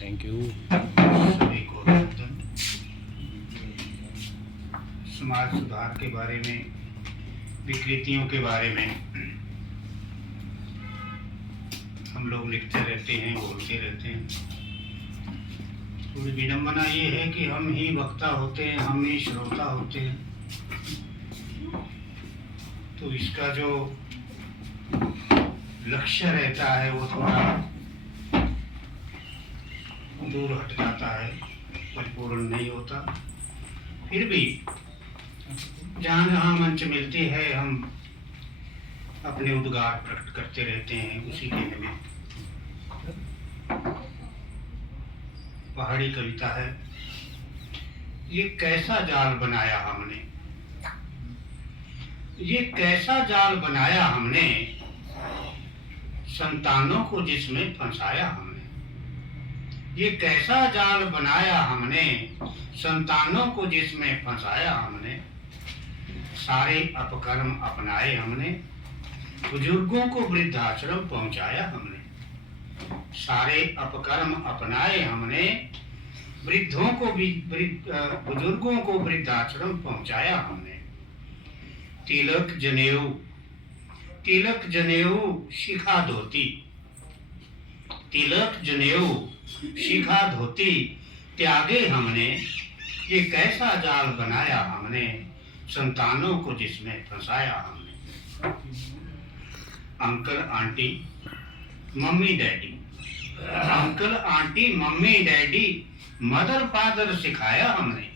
Thank you. सभी को अभिनंदन। समाज सुधार के बारे में, विकृतियों के बारे में हम लोग लिखते रहते हैं, बोलते रहते हैं। थोड़ी विडंबना ये है कि हम ही वक्ता होते हैं, हम ही श्रोता होते हैं, तो इसका जो लक्ष्य रहता है वो थोड़ा दूर हट जाता है, परिपूर्ण नहीं होता। फिर भी जहाँ जहाँ मंच मिलते हैं हम अपने उद्गार प्रकट करते रहते हैं। उसी के निमित्त पहाड़ी कविता है, ये कैसा जाल बनाया हमने, ये कैसा जाल बनाया हमने, संतानों को जिसमें फंसाया हमने। ये कैसा जाल बनाया हमने, संतानों को जिसमें फंसाया हमने। सारे अपकर्म अपनाए हमने, बुजुर्गों को वृद्धाश्रम पहुंचाया हमने। सारे अपकर्म अपनाए हमने, वृद्धों को बुजुर्गों को वृद्धाश्रम पहुंचाया हमने। तिलक जनेऊ, तिलक जनेऊ शिखा धोती, तिलक जनेऊ शिखा धोती त्यागे हमने। ये कैसा जाल बनाया हमने, संतानों को जिसमें फंसाया हमने। Uncle aunty mummy daddy, uncle aunty mummy daddy mother father सिखाया हमने।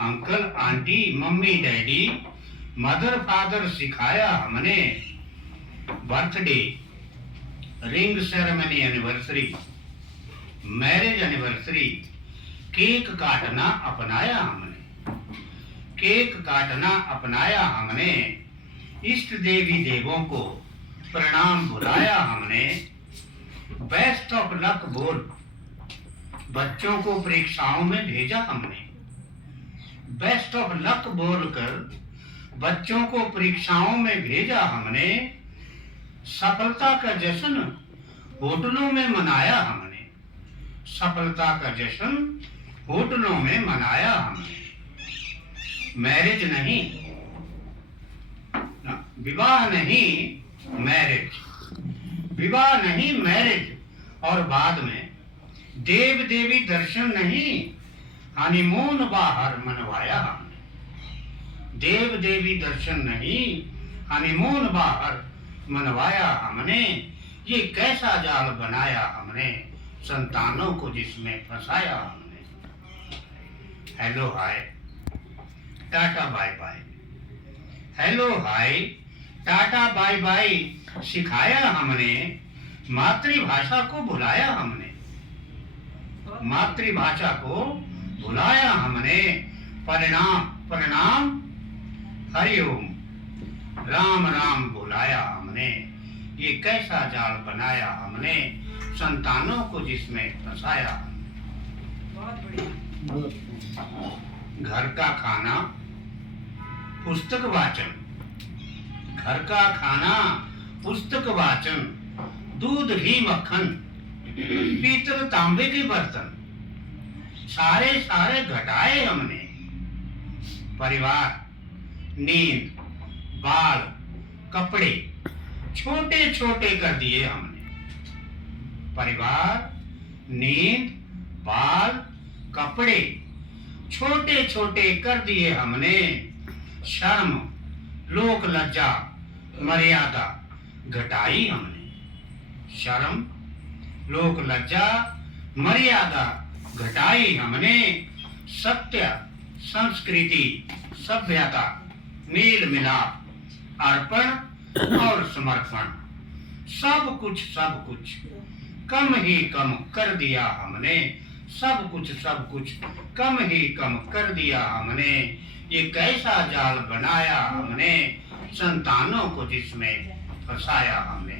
Uncle aunty mummy daddy mother father सिखाया हमने। Birthday, ring ceremony anniversary, marriage anniversary, cake काटना अपनाया हमने। केक काटना अपनाया हमने। इष्ट देवी देवों को प्रणाम बुलाया हमने। बेस्ट ऑफ लक बोल बच्चों को परीक्षाओं में भेजा हमने। बेस्ट ऑफ लक बोलकर बच्चों को परीक्षाओं में भेजा हमने। सफलता का जश्न होटलों में मनाया हमने। सफलता का जश्न होटलों में मनाया हमने। मैरिज नहीं, विवाह नहीं मैरिज, विवाह नहीं मैरिज, और बाद में देव देवी दर्शन नहीं, हनीमून बाहर मनवाया हमने। देव देवी दर्शन नहीं, हनीमून बाहर मनवाया हमने। ये कैसा जाल बनाया हमने, संतानों को जिसमें फंसाया हमने। Hello hi tata bye bye, hello hi tata bye bye सिखाया हमने। मातृभाषा को भुलाया हमने। मातृभाषा को भुलाया हमने। परिणाम प्रणाम हरिओम राम राम बुलाया हमने। ये कैसा जाल बनाया हमने, संतानों को जिसमें फंसाया हमने। घर का खाना पुस्तक वाचन, घर का खाना पुस्तक वाचन, दूध घी मक्खन पीतल तांबे के बर्तन सारे सारे घटाए हमने। परिवार, नींद, बाल, कपड़े छोटे छोटे कर दिए हमने। परिवार, नींद, बाल, कपड़े छोटे छोटे कर दिए हमने। शर्म, लोक लज्जा, मर्यादा घटाई हमने। शर्म, लोक लज्जा, मर्यादा घटाई हमने। सत्य, संस्कृति, सभ्यता, मेल मिलाप, अर्पण और समर्पण, सब कुछ कम ही कम कर दिया हमने। सब कुछ कम ही कम कर दिया हमने। ये कैसा जाल बनाया हमने, संतानों को जिसमें फंसाया हमने।